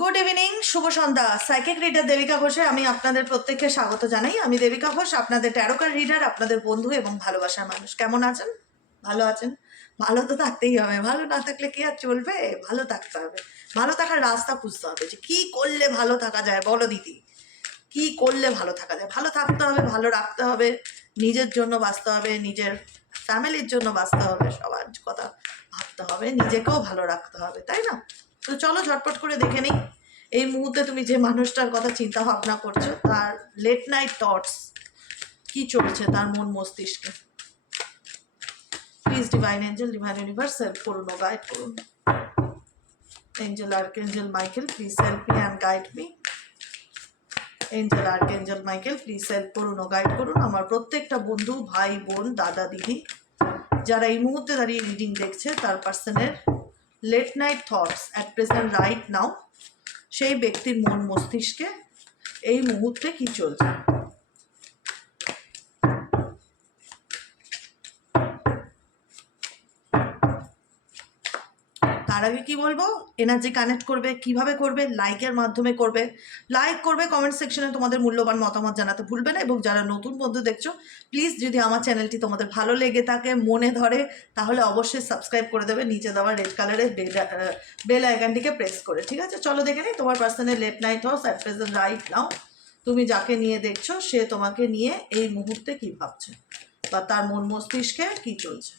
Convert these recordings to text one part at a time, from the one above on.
Good evening, শুভ সন্ধ্যা। Psychic reader Devika ঘোষে আমি আপনাদের প্রত্যেককে স্বাগত জানাই। আমি দেবিকা ঘোষ, আপনাদের ট্যারোকার রিডার, আপনাদের বন্ধু এবং ভালোবাসার মানুষ। কেমন আছেন? ভালো আছেন? ভালো তো থাকতেই হবে, ভালো না থাকলে কি আর চলবে? ভালো থাকতে হবে, ভালো থাকার রাস্তা খুঁজতে হবে যে কী করলে ভালো থাকা যায়। বলো দিদি, কী করলে ভালো থাকা যায়? ভালো থাকতে হবে, ভালো রাখতে হবে, নিজের জন্য বাঁচতে হবে, নিজের ফ্যামিলির জন্য বাঁচতে হবে, সবার কথা ভাবতে হবে, নিজেকেও ভালো রাখতে হবে, তাই না? তো চলো ঝটপট করে দেখে নিই এই মুহূর্তে তুমি যে মানুষটার কথা চিন্তা ভাবনা করছো তার লেট নাইট থটস কি চলছে তার মন মস্তিষ্কে। Please divine angel, divine universe help করুন ও গাইড করুন। Angel archangel Michael, please help me and guide me. Angel archangel Michael, please help করুন ও গাইড করুন আমার প্রত্যেকটা বন্ধু, ভাই, বোন, দাদা, দিদি যারা এই মুহূর্তে দাঁড়িয়ে রিডিং দেখছে তার পার্সনের late night thoughts at present right now, সেই ব্যক্তির মন মস্তিষ্কে এই মুহূর্তে কি চলছে। তার আগে কি বলবো, এনার্জি কানেক্ট করবে কিভাবে করবে? লাইকের মাধ্যমে করবে। লাইক করবে, কমেন্ট সেকশনে তোমাদের মূল্যবান মতামত জানাতে ভুলবে না। এবং যারা নতুন বন্ধু দেখছো, প্লিজ যদি আমার চ্যানেলটি তোমাদের ভালো লেগে থাকে, মনে ধরে, তাহলে অবশ্যই সাবস্ক্রাইব করে দেবে নিচে দেওয়া রেড কালারের বেল আইকনটিকে প্রেস করে। ঠিক আছে, চলো দেখে নিই তোমার পার্সনের late night house at present right now. তুমি যাকে নিয়ে দেখছো সে তোমাকে নিয়ে এই মুহূর্তে কি ভাবছে বা তার মন মস্তিষ্কে কি চলছে।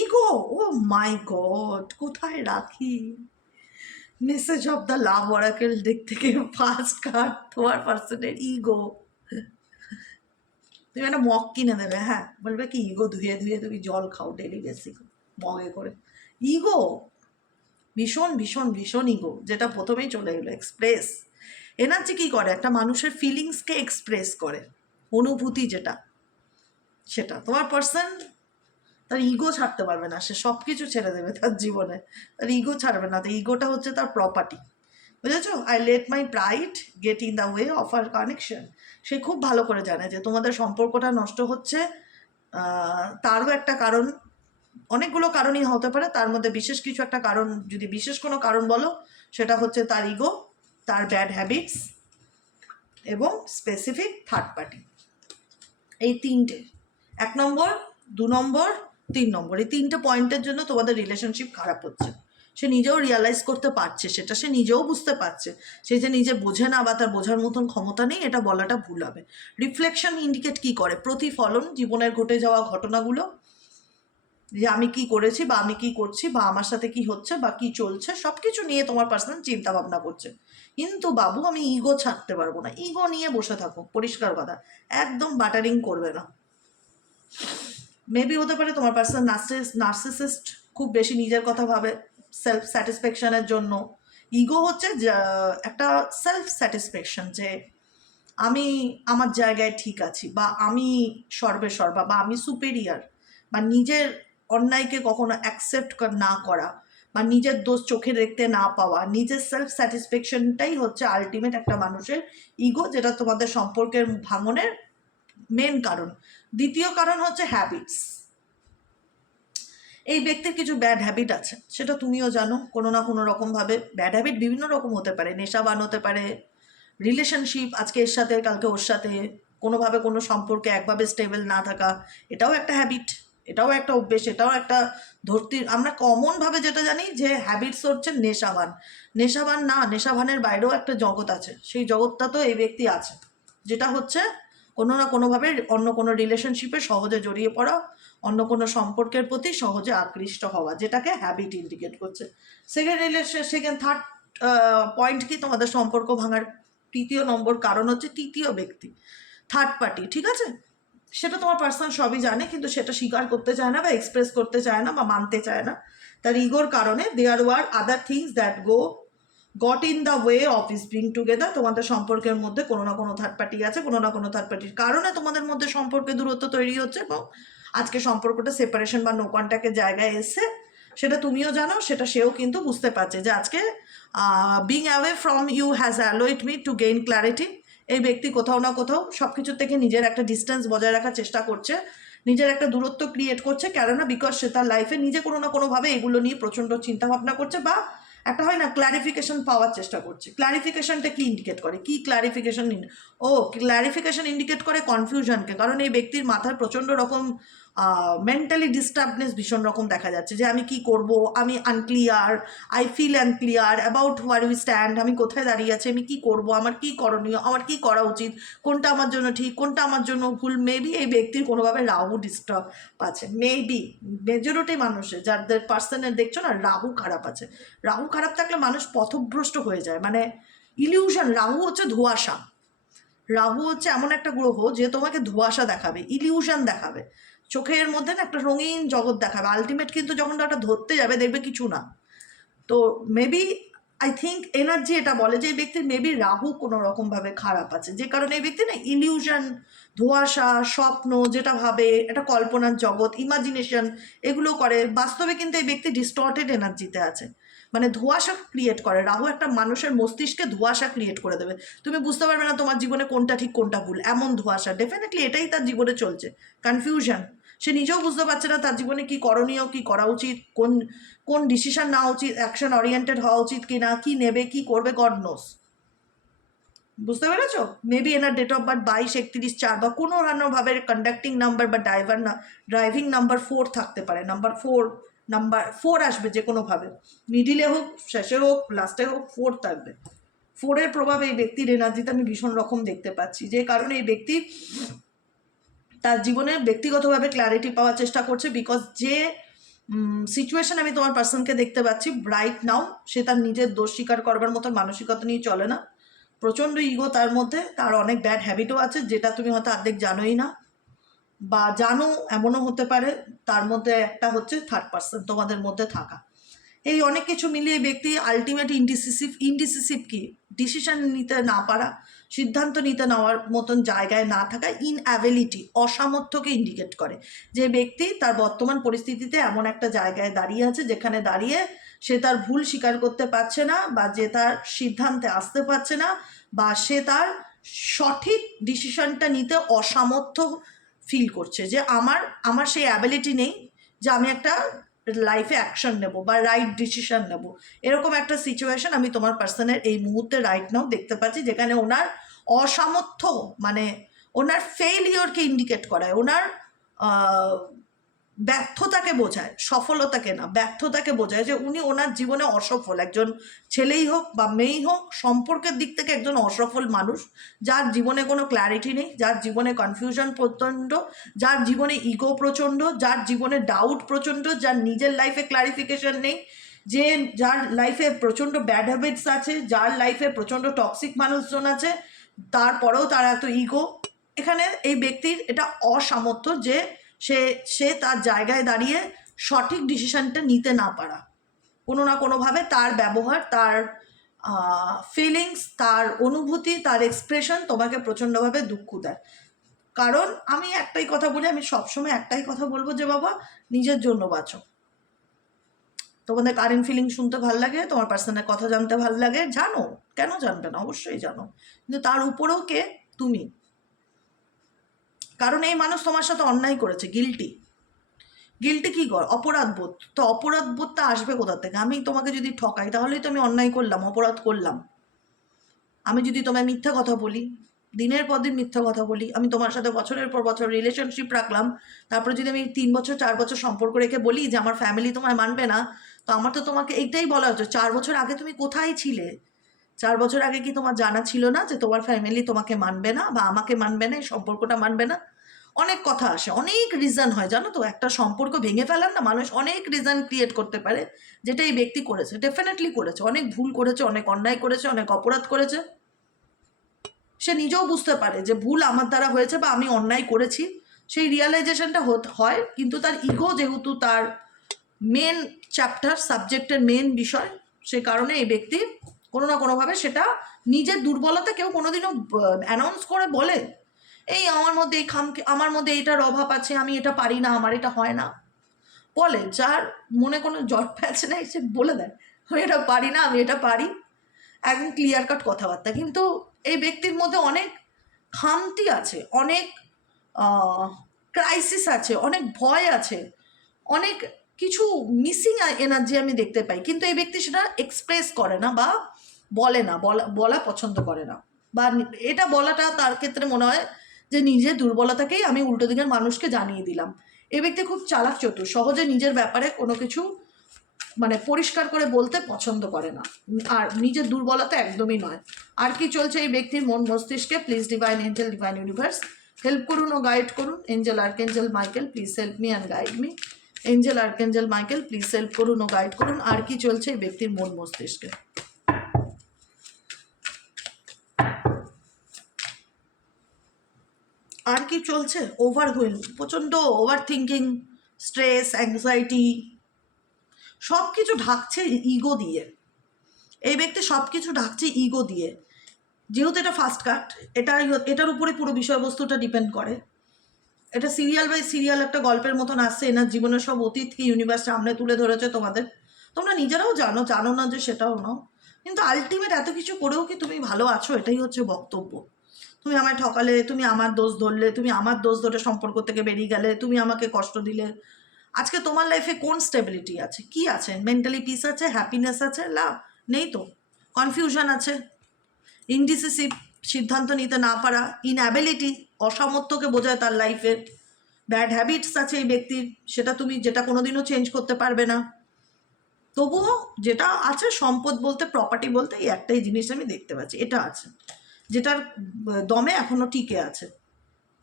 ইগো, ও মাই গড, কোথায় রাখি? Message of the love oracle দিক থেকে ফার্স্ট কার্ড তোমার পার্সনের ইগো। তুমি একটা মগ কিনে দেবে, হ্যাঁ, বলবে কি ইগো ধুয়ে ধুয়ে তুমি জল খাও ডেলি বেসিক মগে করে। ইগো ভীষণ ভীষণ ভীষণ ইগো, যেটা প্রথমেই চলে গেলো এক্সপ্রেস। এনার্জি কী করে? একটা মানুষের ফিলিংসকে এক্সপ্রেস করে, অনুভূতি যেটা, সেটা তোমার পার্সন তার ইগো ছাড়তে পারবে না। সে সব কিছু ছেড়ে দেবে তার জীবনে, তার ইগো ছাড়বে না। তো ইগোটা হচ্ছে তার প্রপার্টি, বুঝেছো? I let my pride get in the way of our connection. সে খুব ভালো করে জানে যে তোমাদের সম্পর্কটা নষ্ট হচ্ছে। তারও একটা কারণ, অনেকগুলো কারণই হতে পারে, তার মধ্যে বিশেষ কিছু একটা কারণ, যদি বিশেষ কোনো কারণ বলো, সেটা হচ্ছে তার ইগো, তার ব্যাড হ্যাবিটস এবং স্পেসিফিক থার্ড পার্টি। এই তিনটে, 1 নম্বর, 2 নম্বর, 3 নম্বর, এই তিনটে পয়েন্টের জন্য তোমাদের রিলেশনশিপ খারাপ হচ্ছে। সে নিজেও রিয়ালাইজ করতে পারছে, সেটা সে নিজেও বুঝতে পারছে। সে যে নিজে বোঝে না বা তার বোঝার মতন ক্ষমতা নেই, এটা বলাটা ভুল হবে। রিফ্লেকশন ইন্ডিকেট কী করে? প্রতিফলন, জীবনের ঘটে যাওয়া ঘটনাগুলো, যে আমি কি করেছি বা আমি কি করছি বা আমার সাথে কি হচ্ছে বা কি চলছে, সব কিছু নিয়ে তোমার পার্সোনাল চিন্তা ভাবনা করছে। কিন্তু বাবু, আমি ইগো ছাড়তে পারবো না। ইগো নিয়ে বসে থাকো, পরিষ্কার কথা, একদম বাটারিং করবে না। মেবি হতে পারে তোমার পার্সন নার্সিসিস্ট, খুব বেশি নিজের কথা ভাবে সেলফ স্যাটিসফ্যাকশনের জন্য। ইগো হচ্ছে একটা সেলফ স্যাটিসফ্যাকশন, যে আমি আমার জায়গায় ঠিক আছি, বা আমি সর্বেসর্বা, বা আমি সুপেরিয়ার, বা নিজের অন্যায়কে কখনো অ্যাকসেপ্ট না করা, বা নিজের দোষ চোখে দেখতে না পাওয়া, নিজের সেলফ স্যাটিসফ্যাকশনটাই হচ্ছে আলটিমেট একটা মানুষের ইগো, যেটা তোমাদের সম্পর্কের ভাঙনের মেন কারণ। দ্বিতীয় কারণ হচ্ছে হ্যাবিটস। এই ব্যক্তির কিছু ব্যাড হ্যাবিট আছে, সেটা তুমিও জানো। কোনো না কোনো রকমভাবে ব্যাড হ্যাবিট বিভিন্ন রকম হতে পারে, নেশাবান হতে পারে, রিলেশনশিপ আজকে এর সাথে কালকে ওর সাথে, কোনোভাবে কোনো সম্পর্কে একভাবে স্টেবল না থাকা, এটাও একটা হ্যাবিট, এটাও একটা অভ্যেস, এটাও একটা ধরতি। আমরা কমনভাবে যেটা জানি যে হ্যাবিটস হচ্ছে নেশাবান। নেশাবান না, নেশাবানের বাইরেও একটা জগৎ আছে, সেই জগৎটা তো এই ব্যক্তি আছে, যেটা হচ্ছে কোনো না কোনোভাবে অন্য কোনো রিলেশনশিপে সহজে জড়িয়ে পড়া, অন্য কোনো সম্পর্কের প্রতি সহজে আকৃষ্ট হওয়া, যেটাকে হ্যাবিট ইন্ডিকেট করছে। সেকেন্ড থার্ড পয়েন্ট কি? তোমাদের সম্পর্ক ভাঙার 3য় নম্বর কারণ হচ্ছে 3য় ব্যক্তি, থার্ড পার্টি। ঠিক আছে, সেটা তোমার পার্সন সবই জানে, কিন্তু সেটা স্বীকার করতে চায় না বা এক্সপ্রেস করতে চায় না বা মানতে চায় না। তার ইগোর কারণে there were other things that got in the way of us being together. তোমাদের সম্পর্কের মধ্যে কোনো না কোনো থার্ড পার্টি আছে, কোনো না কোনো থার্ড পার্টির কারণে তোমাদের মধ্যে সম্পর্কে দূরত্ব তৈরি হচ্ছে, এবং আজকে সম্পর্কটা সেপারেশন বা নো কন্ট্যাক্টের জায়গায় এসছে। সেটা তুমিও জানো, সেটা সেও কিন্তু বুঝতে পারছে যে আজকে being away from you has allowed me to gain clarity. এই ব্যক্তি কোথাও না কোথাও সব কিছুর থেকে নিজের একটা ডিস্টেন্স বজায় রাখার চেষ্টা করছে, নিজের একটা দূরত্ব ক্রিয়েট করছে, কেননা বিকজ সে তার লাইফে নিজে কোনো না কোনোভাবে এগুলো নিয়ে প্রচণ্ড চিন্তাভাবনা করছে, বা একটা হয় না ক্লারিফিকেশন পাওয়ার চেষ্টা করছে। ক্লারিফিকেশনটা কি ইন্ডিকেট করে, কি ক্লারিফিকেশন ক্লারিফিকেশন ইন্ডিকেট করে কনফিউশনকে, কারণ এই ব্যক্তির মাথায় প্রচণ্ড রকম মেন্টালি ডিস্টার্বনেস ভীষণ রকম দেখা যাচ্ছে, যে আমি কি করব, আমি unclear, I feel unclear about where we stand, আমি কোথায় দাঁড়িয়ে আছি, আমি কি করব, আমার কি করণীয়, আমার কি করা উচিত, কোনটা আমার জন্য ঠিক, কোনটা আমার জন্য ভুল। মেবি এই ব্যক্তির কোনোভাবে রাহু ডিস্টার্ব আছে, মেবি মেজরিটি মানুষের, যাদের পার্সনের দেখছো না রাহু খারাপ আছে। রাহু খারাপ থাকলে মানুষ পথভ্রষ্ট হয়ে যায়, মানে ইলিউশন। রাহু হচ্ছে ধোঁয়াশা, রাহু হচ্ছে এমন একটা গ্রহ যে তোমাকে ধোঁয়াশা দেখাবে, ইলিউশন দেখাবে, চোখের মধ্যে না একটা রঙিন জগৎ দেখাবে, আলটিমেট কিন্তু যখন ওটা ধরতে যাবে দেখবে কিছু না। তো মেবি আই থিঙ্ক এনার্জি এটা বলে যে এই ব্যক্তির মেবি রাহু কোনো রকমভাবে খারাপ আছে, যে কারণে এই ব্যক্তি না ইলিউশন, ধোঁয়াশা, স্বপ্ন যেটা ভাবে, একটা কল্পনার জগৎ, ইমাজিনেশন এগুলো করে। বাস্তবে কিন্তু এই ব্যক্তি ডিস্টর্টেড এনার্জিতে আছে, মানে ধোঁয়াশা ক্রিয়েট করে। রাহু একটা মানুষের মস্তিষ্কে ধোঁয়াশা ক্রিয়েট করে দেবে, তুমি বুঝতে পারবে না তোমার জীবনে কোনটা ঠিক কোনটা ভুল, এমন ধোঁয়াশা। ডেফিনেটলি এটাই তার জীবনে চলছে, কনফিউশন। সে নিজেও বুঝতে পারছে না তার জীবনে কি করণীয়, কি করা উচিত, কোন কোন ডিসিশন নেওয়া উচিত, অ্যাকশন ওরিয়েন্টেড হওয়া উচিত কি না, কি নেবে, কি করবে, গড নোস। বুঝতে পেরেছো? মেবি এনার ডেট অফ বার্থ 22-31-4 বা কোনো ভাবে কন্ডাক্টিং নাম্বার বা ড্রাইভিং নাম্বার 4 থাকতে পারে। নাম্বার 4 আসবে যে কোনোভাবে, মিডিলে হোক, শেষে হোক, লাস্টে হোক, 4 থাকবে। 4-এর প্রভাব এই ব্যক্তির এনার্জিতে আমি ভীষণ রকম দেখতে পাচ্ছি, যে কারণে এই ব্যক্তি তার জীবনে ব্যক্তিগতভাবে ক্ল্যারিটি পাওয়ার চেষ্টা করছে। বিকজ যে সিচুয়েশন আমি তোমার পার্সনকে দেখতে পাচ্ছি রাইট নাও, সে তার নিজের দোষ স্বীকার করবার মতো মানসিকতা নিয়ে চলে না, প্রচণ্ড ইগো তার মধ্যে, তার অনেক ব্যাড হ্যাবিটও আছে যেটা তুমি হয়তো অর্ধেক জানোই না, বা জানো এমনও হতে পারে। তার মধ্যে একটা হচ্ছে থার্ড পার্সন তোমাদের মধ্যে থাকা। এই অনেক কিছু মিলিয়ে ব্যক্তি আলটিমেট ইনডিসিসিভ কি ডিসিশন নিতে না পারা, সিদ্ধান্ত নিতে নেওয়ার মতন জায়গায় না থাকা, ইনঅ্যাবিলিটি, অসামর্থ্যকে ইন্ডিকেট করে। যে ব্যক্তি তার বর্তমান পরিস্থিতিতে এমন একটা জায়গায় দাঁড়িয়ে আছে যেখানে দাঁড়িয়ে সে তার ভুল স্বীকার করতে পারছে না, বা যে তার সিদ্ধান্তে আসতে পারছে না, বা সে তার সঠিক ডিসিশনটা নিতে অসামর্থ্য ফিল করছে, যে আমার সেই অ্যাবিলিটি নেই যে আমি একটা লাইফে অ্যাকশন নেব বা রাইট ডিসিশন নেব। এরকম একটা সিচুয়েশন আমি তোমার পার্সনের এই মুহূর্তে রাইট নাও দেখতে পাচ্ছি, যেখানে ওনার অসামর্থ্য, মানে ওনার ফেইলিওরকে ইন্ডিকেট করায়, ওনার ব্যর্থতাকে বোঝায়, সফলতাকে না, ব্যর্থতাকে বোঝায়, যে উনি ওনার জীবনে অসফল, একজন ছেলেই হোক বা মেয়েই হোক, সম্পর্কের দিক থেকে একজন অসফল মানুষ, যার জীবনে কোনো ক্ল্যারিটি নেই, যার জীবনে কনফিউশন প্রচণ্ড, যার জীবনে ইগো প্রচণ্ড, যার জীবনে ডাউট প্রচণ্ড, যার নিজের লাইফে ক্লারিফিকেশন নেই, যার লাইফে প্রচণ্ড ব্যাড হ্যাবিটস আছে, যার লাইফে প্রচণ্ড টক্সিক মানুষজন আছে, তারপরেও তার এত ইগো। এখানে এই ব্যক্তির এটা অসামর্থ্য, যে সে তার জায়গায় দাঁড়িয়ে সঠিক ডিসিশনটা নিতে না পারা, কোনো না কোনোভাবে তার ব্যবহার, তার ফিলিংস, তার অনুভূতি, তার এক্সপ্রেশন তোমাকে প্রচণ্ডভাবে দুঃখ দেয়। কারণ আমি একটাই কথা বলি, আমি সবসময় একটাই কথা বলবো, যে বাবা নিজের জন্য বাঁচো। তোমাদের কারেন্ট ফিলিং শুনতে ভাল লাগে, তোমার পার্সোনাল কথা জানতে ভাল লাগে, জানো, কেন জানবে না, অবশ্যই জানো, কিন্তু তার উপরেও কে? তুমি। কারণ এই মানুষ তোমার সাথে অন্যায় করেছে, গিল্টি কি কর, অপরাধবোধ। তো অপরাধবোধটা আসবে কোথা থেকে? আমি তোমাকে যদি ঠকাই তাহলেই তো আমি অন্যায় করলাম, অপরাধ করলাম। আমি যদি তোমায় মিথ্যা কথা বলি, দিনের পর দিন মিথ্যা কথা বলি, আমি তোমার সাথে বছরের পর বছর রিলেশনশিপ রাখলাম, তারপরে যদি আমি 3 বছর 4 বছর সম্পর্ক রেখে বলি যে আমার ফ্যামিলি তোমায় মানবে না, তো আমার তো তোমাকে এইটাই বলা হচ্ছে, 4 বছর আগে তুমি কোথায় ছিলে? 4 বছর আগে কি তোমার জানা ছিল না যে তোমার ফ্যামিলি তোমাকে মানবে না, বা আমাকে মানবে না, এই সম্পর্কটা মানবে না? অনেক কথা আসে, অনেক রিজন হয়, জানো তো, একটা সম্পর্ক ভেঙে ফেলার না মানুষ অনেক রিজন ক্রিয়েট করতে পারে, যেটা এই ব্যক্তি করেছে, ডেফিনেটলি করেছে, অনেক ভুল করেছে, অনেক অন্যায় করেছে, অনেক অপরাধ করেছে। সে নিজেও বুঝতে পারে যে ভুল আমার দ্বারা হয়েছে বা আমি অন্যায় করেছি, সেই রিয়ালাইজেশনটা হয়, কিন্তু তার ইগো যেহেতু তার মেন চ্যাপ্টার, সাবজেক্টের মেন বিষয়, সে কারণে এই ব্যক্তি কোনো না কোনোভাবে সেটা নিজের দুর্বলতা কেউ কোনোদিনও অ্যানাউন্স করে বলে, এই আমার মধ্যে এই আমার মধ্যে এইটার অভাব আছে, আমি এটা পারি না, আমার এটা হয় না, বলে। যার মনে কোনো জট প্যাচ নেই সে বলে দেয় আমি এটা পারি না, আমি এটা পারি, একদম ক্লিয়ার কাট কথাবার্তা। কিন্তু এই ব্যক্তির মধ্যে অনেক খামতি আছে, অনেক ক্রাইসিস আছে, অনেক ভয় আছে, অনেক কিছু মিসিং এনার্জি আমি দেখতে পাই, কিন্তু এই ব্যক্তি সেটা এক্সপ্রেস করে না বা বলে না, বলা পছন্দ করে না, বা এটা বলাটা তার ক্ষেত্রে মনে হয় যে নিজের দুর্বলতাকেই আমি উল্টো দিকের মানুষকে জানিয়ে দিলাম। এই ব্যক্তি খুব চালাক চতুর, সহজে নিজের ব্যাপারে কোনো কিছু মানে পরিষ্কার করে বলতে পছন্দ করে না, আর নিজের দুর্বলতা একদমই নয়। আর কি চলছে এই ব্যক্তির মন মস্তিষ্কে? Please divine angel, divine universe help করুন ও গাইড করুন। Angel archangel Michael please help me and guide me. Angel archangel Michael please help করুন ও গাইড করুন। আর কি চলছে এই ব্যক্তির মন মস্তিষ্কে? আর কি চলছে? ওভারহুইল, প্রচণ্ড ওভার থিঙ্কিং, স্ট্রেস, অ্যাংজাইটি, সব কিছু ঢাকছে ইগো দিয়ে। এই ব্যক্তি সব কিছু ঢাকছে ইগো দিয়ে। যেহেতু এটা ফার্স্ট কাট, এটার উপরে পুরো বিষয়বস্তুটা ডিপেন্ড করে। এটা সিরিয়াল বাই সিরিয়াল একটা গল্পের মতন আসছে। এনার জীবনের সব অতীতকে ইউনিভার্স সামনে তুলে ধরেছে তোমাদের। তোমরা নিজেরাও জানো না যে সেটাও নাও, কিন্তু আলটিমেট এত কিছু করেও কি তুমি ভালো আছো? এটাই হচ্ছে বক্তব্য। তুমি আমায় ঠকালে, তুমি আমার দোষ ধরলে, তুমি আমার দোষ ধরে সম্পর্ক থেকে বেরিয়ে গেলে, তুমি আমাকে কষ্ট দিলে। আজকে তোমার লাইফে কোন স্টেবিলিটি আছে? কি আছে? মেন্টালি পিস আছে? হ্যাপিনেস আছে? লাভ নেই তো। কনফিউশন আছে, ইনডিসিসিভ, সিদ্ধান্ত নিতে না পারা, ইনঅ্যাবিলিটি, অসামর্থ্যকে বোঝায় তার লাইফের। ব্যাড হ্যাবিটস আছে এই ব্যক্তির, যেটা কোনোদিনও চেঞ্জ করতে পারবে না। তবুও যেটা আছে, সম্পদ বলতে, প্রপার্টি বলতে এই একটাই জিনিস আমি দেখতে পাচ্ছি, এটা আছে, যেটার দমে এখনো টিকে আছে।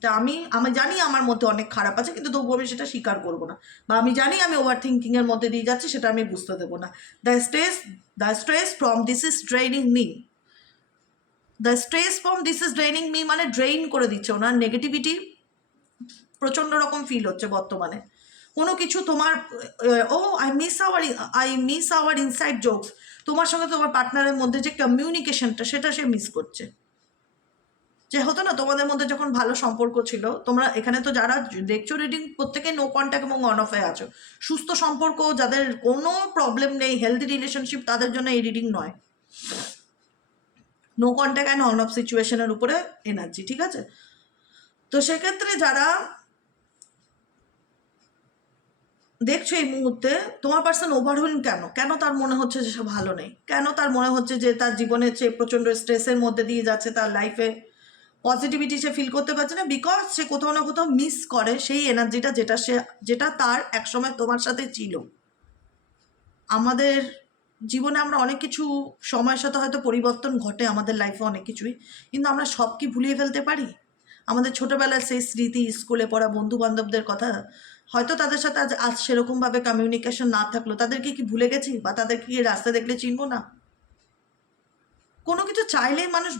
তা আমি জানি আমার মধ্যে অনেক খারাপ আছে, কিন্তু তবুও আমি সেটা স্বীকার করবো না, বা আমি জানি আমি ওভার থিঙ্কিংয়ের মধ্যে দিয়ে যাচ্ছি, সেটা আমি বুঝতে দেবো না। The stress from this is ড্রেইনিং me. The stress from this is ড্রেইনিং me মানে ড্রেইন করে দিচ্ছে। ওনার নেগেটিভিটি প্রচণ্ড রকম ফিল হচ্ছে বর্তমানে। কোনো কিছু তোমার I miss hour inside jokes, তোমার সঙ্গে তোমার পার্টনারের মধ্যে যে কমিউনিকেশনটা, সেটা সে মিস করছে। যে হতো না তোমাদের মধ্যে যখন ভালো সম্পর্ক ছিল, তোমরা এখানে তো যারা দেখছো রিডিং, প্রত্যেকে নো কন্ট্যাক্ট এবং অন অফে আছো। সুস্থ সম্পর্ক, যাদের কোনো প্রবলেম নেই, হেলদি রিলেশনশিপ, তাদের জন্য এই রিডিং নয়। No contact and on off সিচুয়েশনের উপরে এনার্জি, ঠিক আছে? তো সেক্ষেত্রে যারা দেখছো এই মুহূর্তে, তোমার পার্সন ওভারহুইল কেন তার মনে হচ্ছে যে সে ভালো নেই, কেন তার মনে হচ্ছে যে তার জীবনে সে প্রচণ্ড স্ট্রেসের মধ্যে দিয়ে যাচ্ছে, তার লাইফে পজিটিভিটি সে ফিল করতে পারছে না, বিকজ সে কোথাও না কোথাও মিস করে সেই এনার্জিটা, যেটা তার একসময় তোমার সাথে ছিল। আমাদের জীবনে আমরা অনেক কিছু সময়ের সাথে হয়তো পরিবর্তন ঘটে আমাদের লাইফে অনেক কিছুই, কিন্তু আমরা সব কি ভুলিয়ে ফেলতে পারি? আমাদের ছোটোবেলার সেই স্মৃতি, স্কুলে পড়া বন্ধু বান্ধবদের কথা, হয়তো তাদের সাথে আজ সেরকমভাবে কমিউনিকেশন না থাকলো, তাদেরকে কি ভুলে গেছি, বা তাদেরকে কি রাস্তা দেখলে চিনবো না? কোনো কিছু চাইলেই মানুষ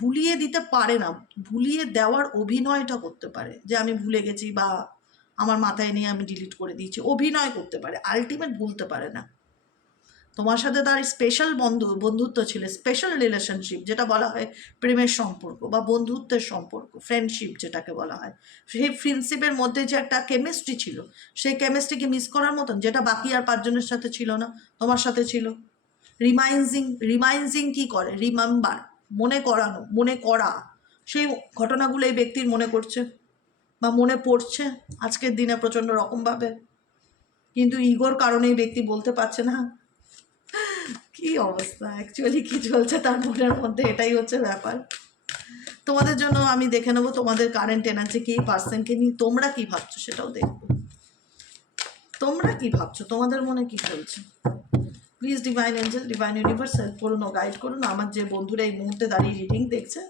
ভুলিয়ে দিতে পারে না। ভুলিয়ে দেওয়ার অভিনয়টা করতে পারে, যে আমি ভুলে গেছি, বা আমার মাথায় নিয়ে আমি ডিলিট করে দিয়েছি, অভিনয় করতে পারে, আলটিমেট ভুলতে পারে না। তোমার সাথে তার স্পেশাল বন্ধুত্ব ছিল, স্পেশাল রিলেশনশিপ, যেটা বলা হয় প্রেমের সম্পর্ক বা বন্ধুত্বের সম্পর্ক, ফ্রেন্ডশিপ যেটাকে বলা হয়। সেই ফ্রেন্ডশিপের মধ্যে যে একটা কেমিস্ট্রি ছিল, সেই কেমিস্ট্রিকে মিস করার মতন, যেটা বাকি আর 5 জনের সাথে ছিল না, তোমার সাথে ছিল। রিমাইন্ডিং কি করে? রিমেম্বার, মনে করানো, মনে করা। সেই ঘটনাগুলো এই ব্যক্তির মনে করছে বা মনে পড়ছে আজকের দিনে প্রচণ্ড রকমভাবে, কিন্তু ইগোর কারণে এই ব্যক্তি বলতে পারছে না। কি অবস্থা, অ্যাকচুয়ালি কি চলছে তার মনের মধ্যে, এটাই হচ্ছে ব্যাপার। তোমাদের জন্য আমি দেখে নেবো তোমাদের কারেন্ট এনার্জি কি, পার্সনকে নিয়ে তোমরা কি ভাবছো সেটাও দেখবো। তোমরা কি ভাবছো, তোমাদের মনে কি চলছে? Please divine angel, divine universe help করুন ও গাইড করুন। আমার যে বন্ধুরা এই মুহূর্তে দাঁড়িয়ে রিডিং দেখছে,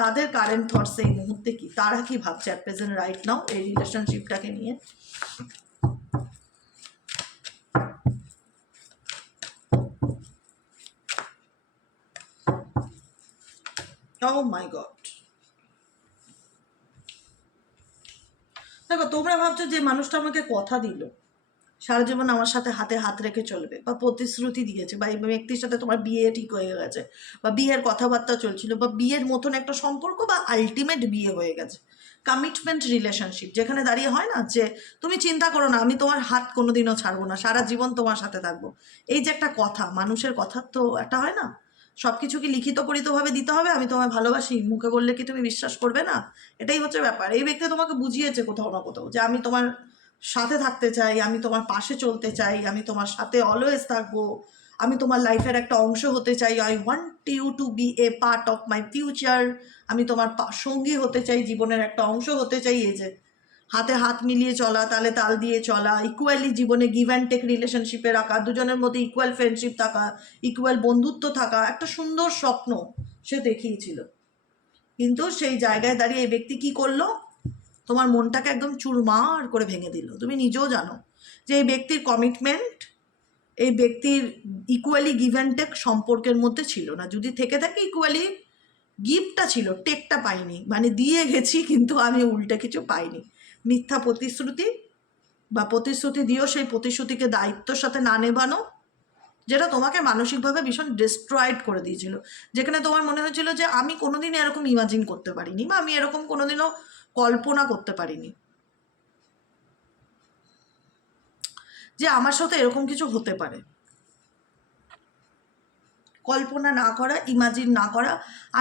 তাদের কারেন্ট থটস এই মুহূর্তে কি, তারা কি ভাবছে অ্যাট প্রেজেন্ট রাইট নাও এই রিলেশনশিপটাকে নিয়ে। Oh my God. দেখো, তোমরা ভাবছো যে মানুষটা আমাকে কথা দিল সারা জীবন আমার সাথে হাতে হাত রেখে চলবে, বা প্রতিশ্রুতি দিয়েছে, বা এই ব্যক্তির সাথে তোমার বিয়ে ঠিক হয়ে গেছে, বা বিয়ের কথাবার্তা চলছিল, বা বিয়ের মতন একটা সম্পর্ক, বা আলটিমেট বিয়ে হয়ে গেছে। কমিটমেন্ট রিলেশনশিপ যেখানে দাঁড়িয়ে হয় না, যে তুমি চিন্তা করো না, আমি তোমার হাত কোনোদিনও ছাড়বো না, সারা জীবন তোমার সাথে থাকবো। এই যে একটা কথা, মানুষের কথা তো একটা হয় না, সব কিছু কি লিখিত পরিতভাবে দিতে হবে? আমি তোমায় ভালোবাসি মুখে বললে কি তুমি বিশ্বাস করবে না? এটাই হচ্ছে ব্যাপার। এই ব্যক্তি তোমাকে বুঝিয়েছে কোথাও না কোথাও যে আমি তোমার সাথে থাকতে চাই, আমি তোমার পাশে চলতে চাই, আমি তোমার সাথে অলওয়েজ থাকবো, আমি তোমার লাইফের একটা অংশ হতে চাই, I want you to be a part of my future, আমি তোমার সঙ্গী হতে চাই, জীবনের একটা অংশ হতে চাই। এই যে হাতে হাত মিলিয়ে চলা, তালে তাল দিয়ে চলা, ইকুয়ালি জীবনে গিভ অ্যান্ড টেক রিলেশনশিপে রাখা, দুজনের মধ্যে ইকুয়াল ফ্রেন্ডশিপ থাকা, ইকুয়াল বন্ধুত্ব থাকা, একটা সুন্দর স্বপ্ন সে দেখিয়েছিল। কিন্তু সেই জায়গায় দাঁড়িয়ে এই ব্যক্তি কি করলো? তোমার মনটাকে একদম চুরমার করে ভেঙে দিল। তুমি নিজেও জানো যে এই ব্যক্তির কমিটমেন্ট, এই ব্যক্তির ইকুয়ালি গিভ অ্যান্ড টেক সম্পর্কের মধ্যে ছিল না। যদি থেকে থাকে ইকুয়ালি গিফটটা ছিল, টেকটা পাইনি, মানে দিয়ে গেছি কিন্তু আমি উল্টে কিছু পাইনি। মিথ্যা প্রতিশ্রুতি বা প্রতিশ্রুতি দিয়েও সেই প্রতিশ্রুতিকে দায়িত্বর সাথে না নেবানো, যেটা তোমাকে মানসিকভাবে ভীষণ ডিস্ট্রয়েড করে দিয়েছিল। যেখানে তোমার মনে হয়েছিল যে আমি কোনোদিন এরকম ইমাজিন করতে পারিনি, বা আমি এরকম কোনোদিনও কল্পনা করতে পারিনি যে আমার সাথে এরকম কিছু হতে পারে। কল্পনা না করা, ইমাজিন না করা,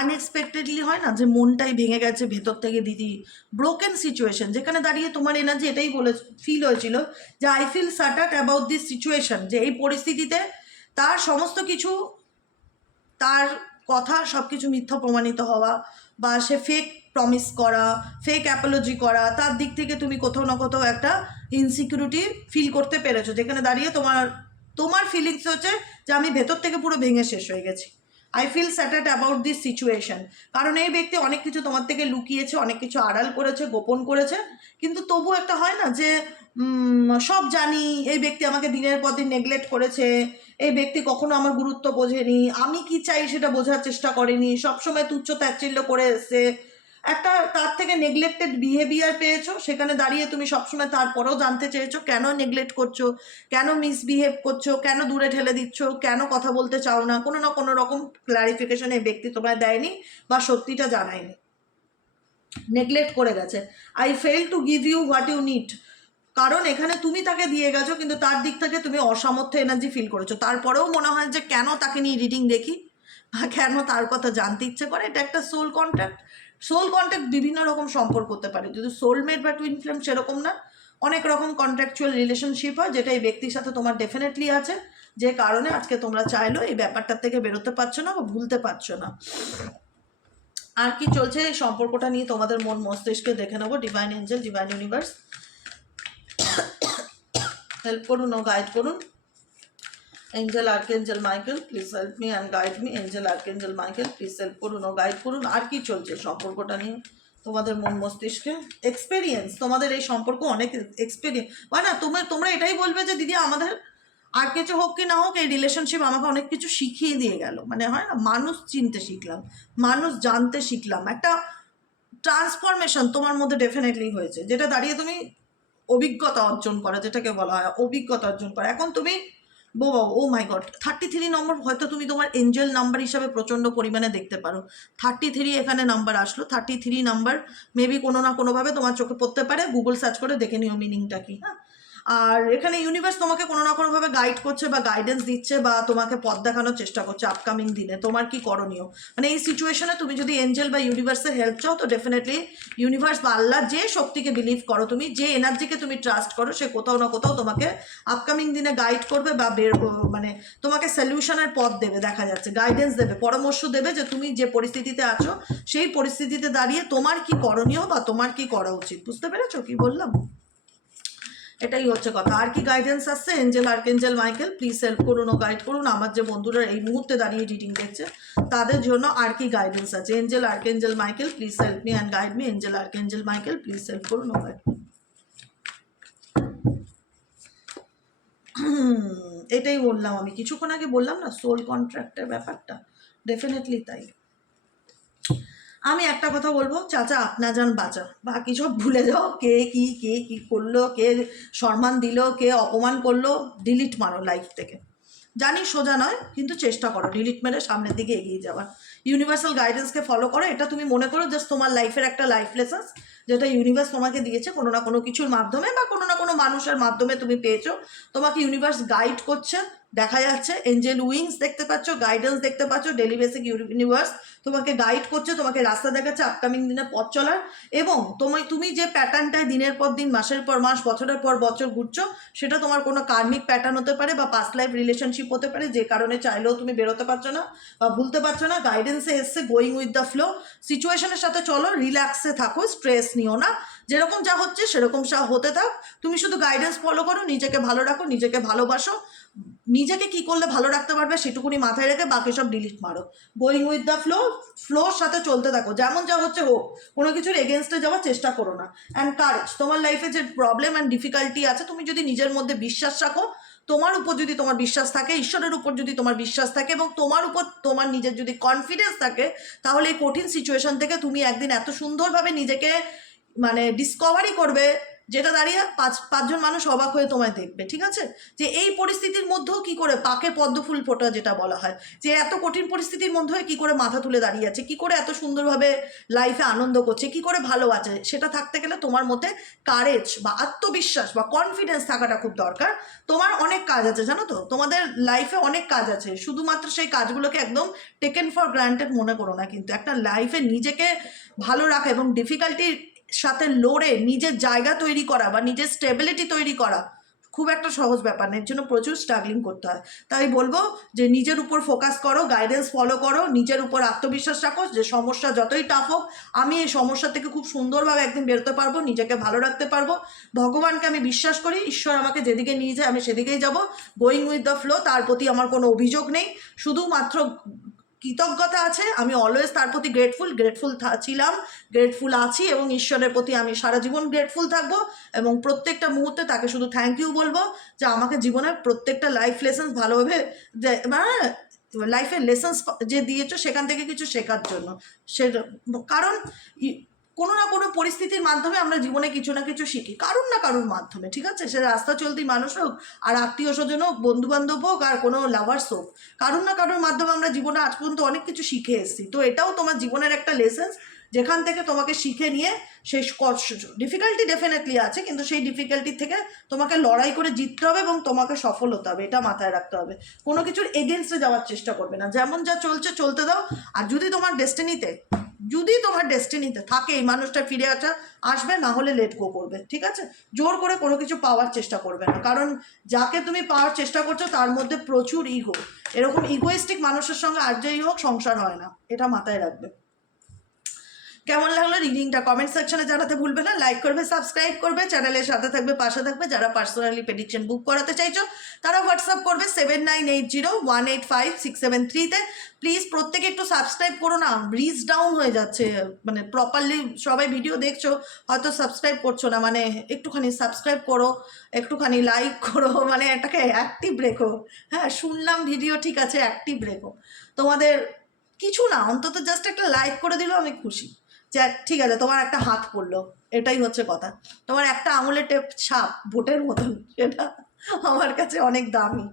আনএক্সপেক্টেডলি হয় না যে মনটাই ভেঙে গেছে ভেতর থেকে দিদি। ব্রোকেন সিচুয়েশন, যেখানে দাঁড়িয়ে তোমার এনার্জি এটাই বলে ফিল হয়েছিল যে I feel shattered about this situation, যে এই পরিস্থিতিতে তার সমস্ত কিছু, তার কথা সব কিছু মিথ্যা প্রমাণিত হওয়া, বা সে ফেক প্রমিস করা, ফেক অ্যাপোলজি করা, তার দিক থেকে তুমি কোথাও না কোথাও একটা ইনসিকিউরিটি ফিল করতে পেরেছো। যেখানে দাঁড়িয়ে তোমার তোমার ফিলিংস হচ্ছে যে আমি ভেতর থেকে পুরো ভেঙে শেষ হয়ে গেছি। I feel shattered about this situation. কারণ এই ব্যক্তি অনেক কিছু তোমার থেকে লুকিয়েছে, অনেক কিছু আড়াল করেছে, গোপন করেছে, কিন্তু তবু একটা হয় না যে সব জানি, এই ব্যক্তি আমাকে দিনের পর দিন নেগলেক্ট করেছে, এই ব্যক্তি কখনো আমার গুরুত্ব বোঝেনি, আমি কি চাই সেটা বোঝার চেষ্টা করেনি, সবসময় তুচ্ছ তাচ্ছিল্য করে এসছে, একটা তার থেকে নেগলেক্টেড বিহেভিয়ার পেয়েছো। সেখানে দাঁড়িয়ে তুমি সবসময় তারপরেও জানতে চেয়েছো কেন নেগলেক্ট করছো, কেন মিসবিহেভ করছো, কেন দূরে ঠেলে দিচ্ছ, কেন কথা বলতে চাও না। কোনো না কোনো রকম ক্লারিফিকেশন এই ব্যক্তি তোমায় দেয়নি বা সত্যিটা জানায়নি, নেগলেক্ট করে গেছে। I fail to give you what you need, কারণ এখানে তুমি তাকে দিয়ে গেছো কিন্তু তার দিক থেকে তুমি অসামর্থ্য এনার্জি ফিল করেছো। তারপরেও মনে হয় যে কেন তাকে নিয়ে রিডিং দেখি বা কেন তার কথা জানতে ইচ্ছে করে। এটা একটা সোল কন্ট্যাক্ট। সোল কন্ট্যাক্ট বিভিন্ন রকম সম্পর্ক হতে পারে, যদি সোলমেট বা টুইন ফ্লেম সেরকম না, অনেক রকম কন্ট্রাকচুয়াল রিলেশনশিপ হয়, যেটা এই ব্যক্তির সাথে তোমার ডেফিনেটলি আছে, যে কারণে আজকে তোমরা চাইলেও এই ব্যাপারটার থেকে বেরোতে পারছো না বা ভুলতে পারছো না। আর কি চলছে এই সম্পর্কটা নিয়ে তোমাদের মন মস্তিষ্কে দেখে নেবো। Divine angel, divine universe help করুন ও গাইড করুন। Angel archangel Michael please help me and guide me. Angel archangel Michael please help করুন ও গাইড করুন। আর কি চলছে সম্পর্কটা নিয়ে তোমাদের মন মস্তিষ্কে? এক্সপেরিয়েন্স, তোমাদের এই সম্পর্ক অনেক এক্সপেরিয়েন্স হয় না। তোমরা এটাই বলবে যে দিদি আমাদের আর কিছু হোক কি না হোক এই রিলেশনশিপ আমাকে অনেক কিছু শিখিয়ে দিয়ে গেল। মানে হয় না, মানুষ চিনতে শিখলাম, মানুষ জানতে শিখলাম, একটা ট্রান্সফরমেশন তোমার মধ্যে ডেফিনেটলি হয়েছে, যেটা দাঁড়িয়ে তুমি অভিজ্ঞতা অর্জন করা, যেটাকে বলা হয় অভিজ্ঞতা অর্জন করা। এখন তুমি ও মাই গড, 33 নম্বর হয়তো তুমি তোমার এঞ্জেল নাম্বার হিসাবে প্রচণ্ড পরিমাণে দেখতে পারো। 33 এখানে নাম্বার আসলো, 33 নাম্বার মেবি কোনো না কোনোভাবে তোমার চোখে পড়তে পারে। গুগল সার্চ করে দেখে নিও মিনিংটা কি। হ্যাঁ, আর এখানে ইউনিভার্স তোমাকে কোনো না কোনোভাবে গাইড করছে বা গাইডেন্স দিচ্ছে বা তোমাকে পথ দেখানোর চেষ্টা করছে আপকামিং দিনে তোমার কি করণীয়। মানে এই সিচুয়েশনে তুমি যদি এঞ্জেল বা ইউনিভার্সের হেল্প চাও তো ডেফিনেটলি ইউনিভার্স বা আল্লাহ, যে শক্তিকে বিলিভ করো তুমি, যে এনার্জিকে তুমি ট্রাস্ট করো, সে কোথাও না কোথাও তোমাকে আপকামিং দিনে গাইড করবে বা মানে তোমাকে সলিউশনের পথ দেবে, দেখা যাচ্ছে গাইডেন্স দেবে, পরামর্শ দেবে যে তুমি যে পরিস্থিতিতে আছো সেই পরিস্থিতিতে দাঁড়িয়ে তোমার কি করণীয় বা তোমার কি করা উচিত। বুঝতে পেরেছো কি বললাম? এটাই হচ্ছে কথা। আর কি গাইডেন্স আসছে? Angel archangel Michael please help করুন ও গাইড করুন। আমার যে বন্ধুরা এই মুহূর্তে দাঁড়িয়ে রিডিং দেখছে তাদের জন্য আর কি গাইডেন্স আছে? Angel archangel Michael please help me and guide me. Angel archangel Michael please help করুন ও গাইড। এটাই বললাম আমি কিছুক্ষণ আগে, বললাম না সোল কন্ট্রাক্টের ব্যাপারটা, ডেফিনেটলি তাই। আমি একটা কথা বলবো, চাচা আপনা যান বাঁচা, বাকি সব ভুলে যাও। কে কি করলো, কে সম্মান দিল, কে অপমান করলো, ডিলিট মারো লাইফ থেকে। জানি সোজা নয়, কিন্তু চেষ্টা করো ডিলিট মেরে সামনের দিকে এগিয়ে যাওয়ার। ইউনিভার্সাল গাইডেন্সকে ফলো করো। এটা তুমি মনে করো জাস্ট তোমার লাইফের একটা লাইফ লেসন্স, যেটা ইউনিভার্স তোমাকে দিয়েছে কোনো না কোনো কিছুর মাধ্যমে বা কোনো না কোনো মানুষের মাধ্যমে তুমি পেয়েছো। তোমাকে ইউনিভার্স গাইড করছে, দেখা যাচ্ছে এঞ্জেল উইংস দেখতে পাচ্ছ, গাইডেন্স দেখতে পাচ্ছ, ডেলি বেসিক ইউনিভার্স তোমাকে গাইড করছে, তোমাকে রাস্তা দেখাচ্ছে আপকামিং দিনে পথ চলার। এবং তুমি যে প্যাটার্নটায় দিনের পর দিন, মাসের পর মাস, বছরের পর বছর ঘুরছো, সেটা তোমার কোনো কার্মিক প্যাটার্ন হতে পারে বা পাস্ট লাইফ রিলেশনশিপ হতে পারে, যে কারণে চাইলেও তুমি বেরোতে পারছো না বা ভুলতে পারছো না। গাইডেন্সে এসছে গোয়িং উইথ দ্য ফ্লো, সিচুয়েশনের সাথে চলো, রিল্যাক্সে থাকো, স্ট্রেস নিও না, যেরকম যা হচ্ছে সেরকম যা হতে থাক, তুমি শুধু গাইডেন্স ফলো করো, নিজেকে ভালো রাখো, নিজেকে ভালোবাসো, নিজেকে কি করলে ভালো রাখতে পারবে সেটুকুনি মাথায় রেখে বাকি সব ডিলিট মারো। Going with the flow, floor সাথে চলতে থাকো, যেমন যা হচ্ছে হোক, কোনো কিছুর এগেনস্টে যাওয়ার চেষ্টা করো না। অ্যান্ড কারেজ, তোমার লাইফে যে প্রবলেম অ্যান্ড ডিফিকাল্টি আছে, তুমি যদি নিজের মধ্যে বিশ্বাস রাখো, তোমার উপর যদি তোমার বিশ্বাস থাকে, ঈশ্বরের উপর যদি তোমার বিশ্বাস থাকে, এবং তোমার উপর তোমার নিজের যদি কনফিডেন্স থাকে, তাহলে এই কঠিন সিচুয়েশন থেকে তুমি একদিন এত সুন্দরভাবে নিজেকে মানে ডিসকভারি করবে, যেটা দাঁড়িয়ে পাঁচজন মানুষ অবাক হয়ে তোমায় দেখবে। ঠিক আছে, যে এই পরিস্থিতির মধ্যেও কি করে পাকে পদ্ম ফুল ফোটা, যেটা বলা হয়, যে এত কঠিন পরিস্থিতির মধ্যে কি করে মাথা তুলে দাঁড়িয়ে আছে, কি করে এত সুন্দরভাবে লাইফে আনন্দ করছে, কি করে ভালো আছে, সেটা থাকতে গেলে তোমার মধ্যে কারেজ বা আত্মবিশ্বাস বা কনফিডেন্স থাকাটা খুব দরকার। তোমার অনেক কাজ আছে, জানো তো, তোমাদের লাইফে অনেক কাজ আছে, শুধুমাত্র সেই কাজগুলোকে একদম টেকেন ফর গ্রান্টেড মনে করো না। কিন্তু একটা লাইফে নিজেকে ভালো রাখা এবং ডিফিকাল্টির সাথে লড়ে নিজের জায়গা তৈরি করা বা নিজের স্টেবিলিটি তৈরি করা খুব একটা সহজ ব্যাপার না, এর জন্য প্রচুর স্ট্রাগলিং করতে হয়। তাই বলবো যে নিজের উপর ফোকাস করো, গাইডেন্স ফলো করো, নিজের উপর আত্মবিশ্বাস রাখো, যে সমস্যা যতই টাফ হোক আমি এই সমস্যা থেকে খুব সুন্দরভাবে একদিন বেরোতে পারবো, নিজেকে ভালো রাখতে পারবো। ভগবানকে আমি বিশ্বাস করি, ঈশ্বর আমাকে যেদিকে নিয়ে যায় আমি সেদিকেই যাব। গোয়িং উইথ দ্য ফ্লো, তার প্রতি আমার কোনো অভিযোগ নেই, শুধুমাত্র কৃতজ্ঞতা আছে। আমি অলওয়েজ তার প্রতি গ্রেটফুল ছিলাম, গ্রেটফুল আছি, এবং ঈশ্বরের প্রতি আমি সারা জীবন গ্রেটফুল থাকবো, এবং প্রত্যেকটা মুহূর্তে তাকে শুধু থ্যাংক ইউ বলবো, যে আমাকে জীবনের প্রত্যেকটা লাইফ লেসেন্স ভালোভাবে, মানে লাইফের লেসেন্স যে দিয়েছো সেখান থেকে কিছু শেখার জন্য। সে কারণ কোনো না কোনো পরিস্থিতির মাধ্যমে আমরা জীবনে কিছু না কিছু শিখি, কারুর না কারুর মাধ্যমে। ঠিক আছে, সে রাস্তা চলতি মানুষ হোক, আর আত্মীয় স্বজন হোক, বন্ধু বান্ধব হোক, আর কোনো লাভার্স হোক, কারুর না কারুর মাধ্যমে আমরা জীবনে আজ পর্যন্ত অনেক কিছু শিখে এসেছি। তো এটাও তোমার জীবনের একটা লেসেন্স, যেখান থেকে তোমাকে শিখে নিয়ে সেই ডিফিকাল্টি ডেফিনেটলি আছে, কিন্তু সেই ডিফিকাল্টি থেকে তোমাকে লড়াই করে জিততে হবে এবং তোমাকে সফল হতে হবে, এটা মাথায় রাখতে হবে। কোনো কিছুর এগেনস্টে যাওয়ার চেষ্টা করবে না, যেমন যা চলছে চলতে দাও। আর যদি তোমার ডেস্টিনিতে থাকে এই মানুষটা ফিরে আসবে, না হলে লেট গো করবে। ঠিক আছে, জোর করে কোনো কিছু পাওয়ার চেষ্টা করবে না, কারণ যাকে তুমি পাওয়ার চেষ্টা করছো তার মধ্যে প্রচুর ইগো। এরকম ইগোইস্টিক মানুষের সঙ্গে আর যেই হোক সংসার হয় না, এটা মাথায় রাখবে। কেমন লাগলো রিডিংটা কমেন্ট সেকশনে জানাতে ভুলবে না। লাইক করবে, সাবস্ক্রাইব করবে, চ্যানেলের সাথে থাকবে, পাশে থাকবে। যারা পার্সোনালি প্রেডিকশন বুক করাতে চাইছো তারা হোয়াটসঅ্যাপ করবে 7980185673-তে। প্লিজ প্রত্যেকে একটু সাবস্ক্রাইব করো না, রিচ ডাউন হয়ে যাচ্ছে, মানে প্রপারলি সবাই ভিডিও দেখছো হয়তো সাবস্ক্রাইব করছো না, মানে একটুখানি সাবস্ক্রাইব করো, একটুখানি লাইক করো, মানে এটাকে অ্যাক্টিভ রেখো। হ্যাঁ, শুনলাম ভিডিও, ঠিক আছে, অ্যাক্টিভ রেখো। তোমাদের কিছু না, অন্তত জাস্ট একটা লাইক করে দিলেও আমি খুশি, যে ঠিক আছে তোমার একটা হাত পড়লো, এটাই হচ্ছে কথা। তোমার একটা আঙুলের ছাপ ভোটের মতন, সেটা আমার কাছে অনেক দামি।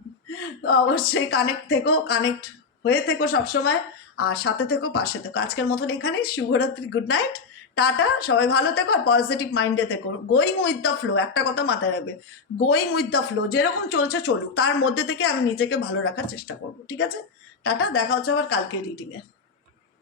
তো অবশ্যই কানেক্ট হয়ে থেকো সবসময়, আর সাথে থেকো, পাশে থেকো। আজকের মতন এখানেই, শুভরাত্রি, গুড নাইট, টাটা, সবাই ভালো থেকো আর পজিটিভ মাইন্ডে থেকো। গোয়িং উইথ দ্য ফ্লো, একটা কথা মাথায় রাখবে, গোয়িং উইথ দ্য ফ্লো, যেরকম চলছে চলুক, তার মধ্যে থেকে আমি নিজেকে ভালো রাখার চেষ্টা করবো। ঠিক আছে, টাটা, দেখা হচ্ছে আবার কালকে রিডিংয়ে।